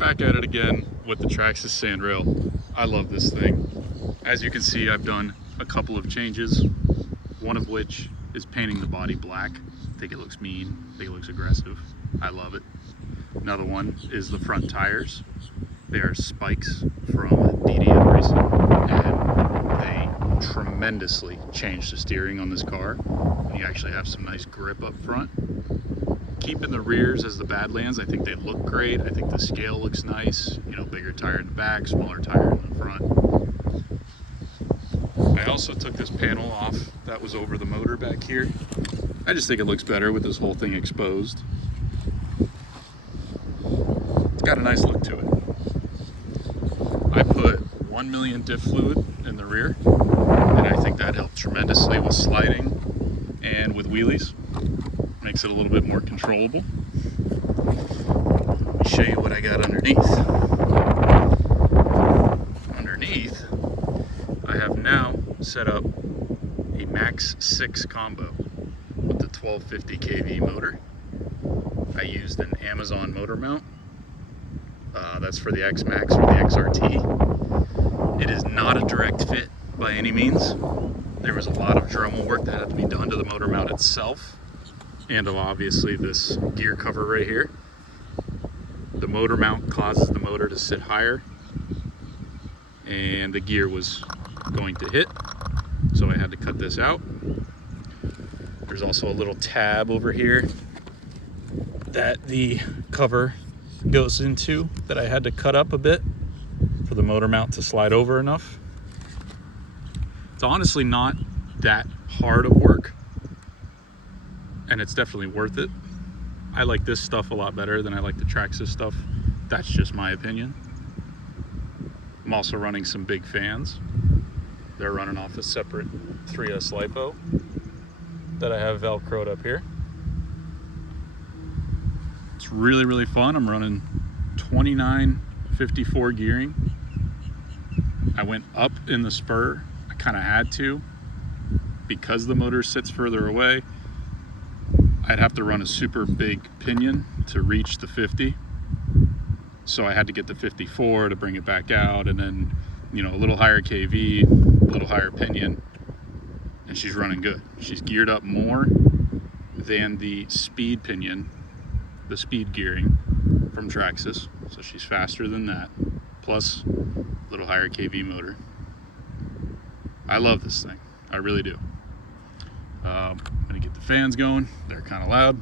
Back at it again with the Traxxas Sandrail. I love this thing. As you can see, I've done a couple of changes, one of which is painting the body black. I think it looks mean, I think it looks aggressive. I love it. Another one is the front tires. They are spikes from DDM Racing, and they tremendously change the steering on this car. You actually have some nice grip up front. Keeping the rears as the Badlands, I think they look great. I think the scale looks nice. You know, bigger tire in the back, smaller tire in the front. I also took this panel off that was over the motor back here. I just think it looks better with this whole thing exposed. It's got a nice look to it. I put 1 million diff fluid in the rear, and I think that helped tremendously with sliding and with wheelies. Makes it a little bit more controllable. Let me show you what I got underneath. Underneath, I have now set up a Max 6 combo with the 1250 kV motor. I used an Amazon motor mount. That's for the X Max or the XRT. It is not a direct fit by any means. There was a lot of Dremel work that had to be done to the motor mount itself, and obviously this gear cover right here. The motor mount causes the motor to sit higher, and the gear was going to hit, so I had to cut this out. There's also a little tab over here that the cover goes into that I had to cut up a bit for the motor mount to slide over enough. It's honestly not that hard of work, and it's definitely worth it. I like this stuff a lot better than I like the Traxxas stuff. That's just my opinion. I'm also running some big fans. They're running off a separate 3S LiPo that I have Velcroed up here. It's really, really fun. I'm running 2954 gearing. I went up in the spur. I kind of had to because the motor sits further away. I'd have to run a super big pinion to reach the 50. So I had to get the 54 to bring it back out, and then, you know, a little higher KV, a little higher pinion, and she's running good. She's geared up more than the speed pinion, the speed gearing from Traxxas. So she's faster than that, plus a little higher KV motor. I love this thing, I really do. I'm gonna get the fans going. They're kind of loud.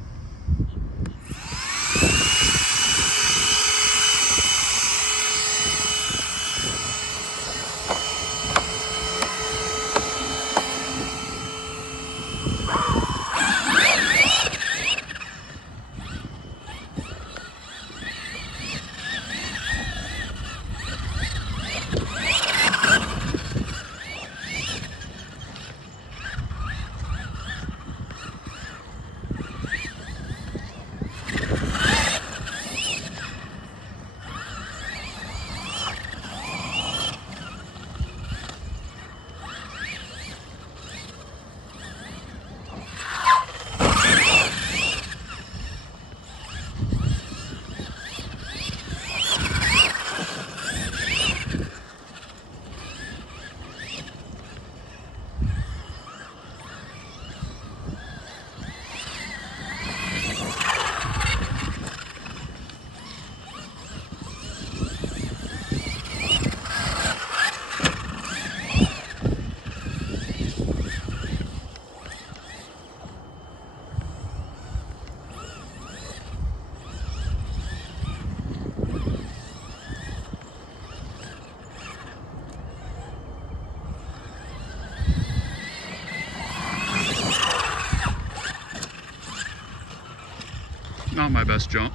Not my best jump.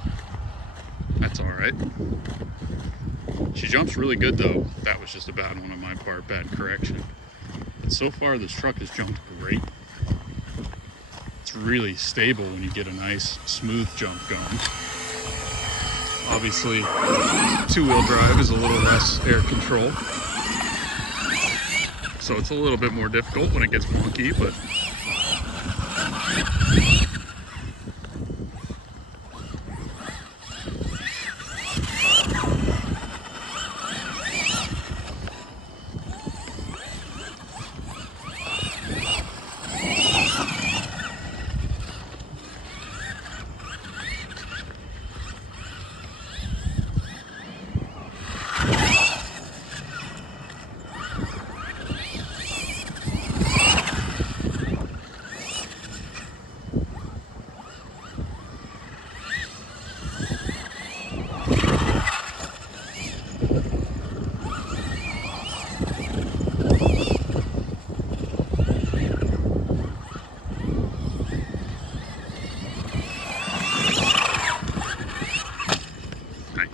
That's all right. She jumps really good though. That was just a bad one on my part, bad correction. But so far this truck has jumped great. It's really stable when you get a nice smooth jump going. Obviously, two-wheel drive is a little less air control, so it's a little bit more difficult when it gets wonky, but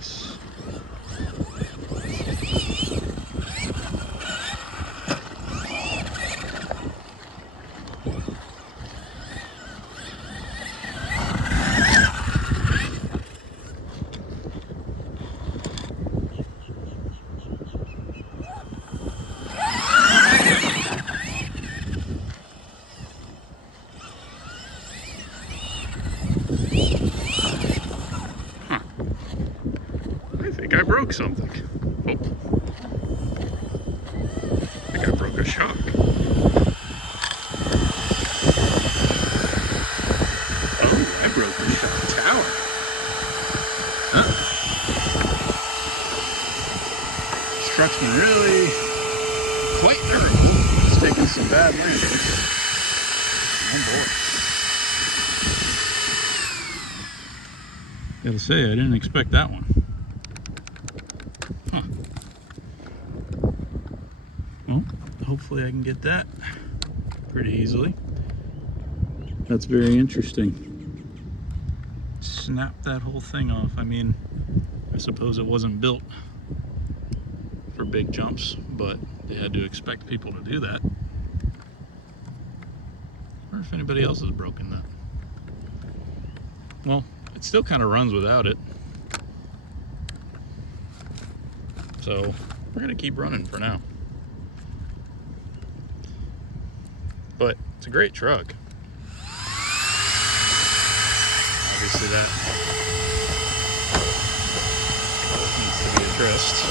nice. I think I broke something. Oh. I think I broke a shock. Oh, I broke the shock tower. Huh? This truck's been really quite durable. It's taken some bad landings. Oh boy. Gotta say, I didn't expect that one. Huh. Well, hopefully I can get that pretty easily. That's very interesting. Snap that whole thing off. I mean, I suppose it wasn't built for big jumps, but they had to expect people to do that. I wonder if anybody else has broken that. Well, it still kind of runs without it. So we're gonna keep running for now. But it's a great truck. Obviously that needs to be addressed.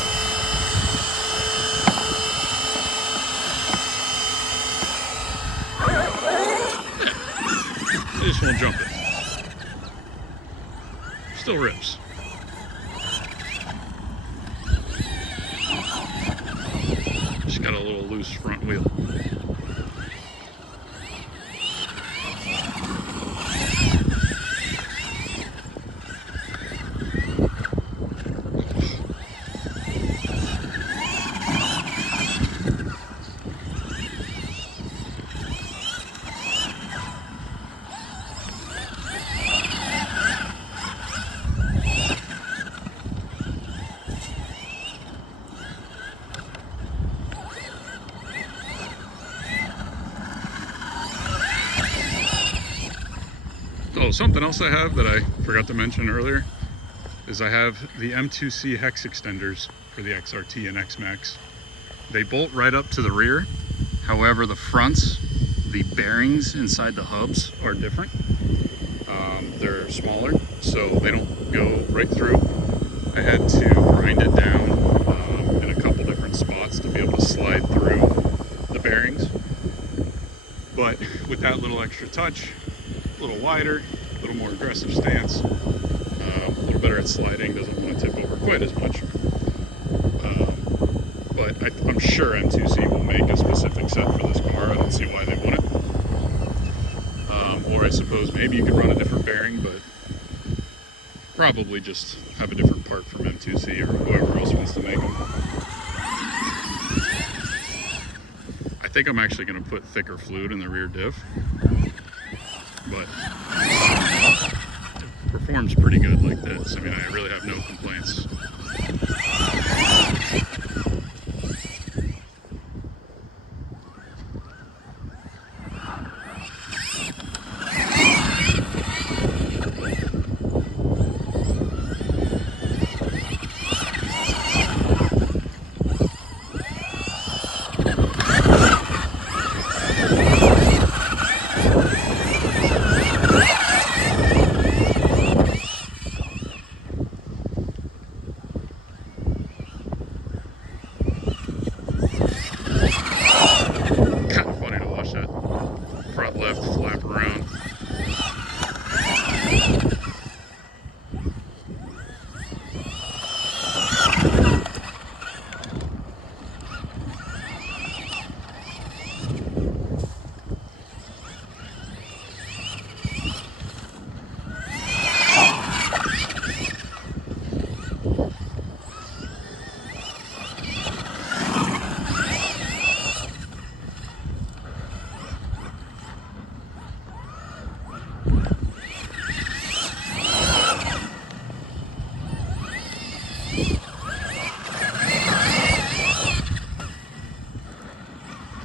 Yeah. I just won't jump it. Still rips. Just got a little loose front wheel. Oh, something else I have that I forgot to mention earlier is I have the M2C hex extenders for the XRT and X-Max. They bolt right up to the rear. However, the fronts, the bearings inside the hubs are different. They're smaller, so they don't go right through. I had to grind it down in a couple different spots to be able to slide through the bearings. But with that little extra touch, a little wider, a little more aggressive stance, a little better at sliding, doesn't want to tip over quite as much. But I'm sure M2C will make a specific set for this car. I don't see why they wouldn't. Or I suppose maybe you could run a different bearing, but probably just have a different part from M2C or whoever else wants to make them. I think I'm actually going to put thicker fluid in the rear diff, but it performs pretty good like this. I mean, I really have no complaints.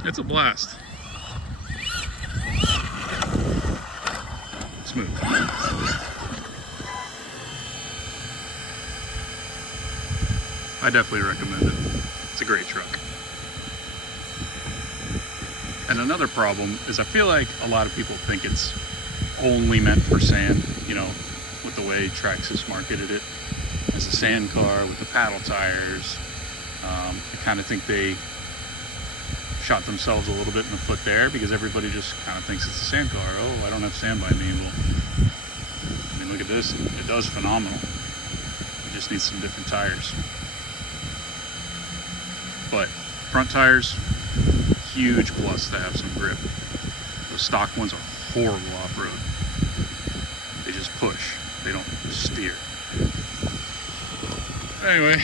It's a blast. Smooth. I definitely recommend it. It's a great truck. And another problem is I feel like a lot of people think it's only meant for sand, you know, with the way Traxxas marketed it as a sand car with the paddle tires. I kind of think they shot themselves a little bit in the foot there, because everybody just kind of thinks it's a sand car. Oh, I don't have sand by me. Well, I mean, look at this. It does phenomenal. It just needs some different tires. But front tires, huge plus to have some grip. The stock ones are horrible off-road. They just push. They don't steer. Anyway,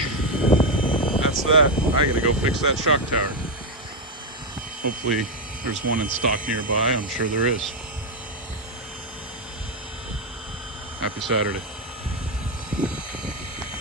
that's that. I gotta go fix that shock tower. Hopefully there's one in stock nearby. I'm sure there is. Happy Saturday.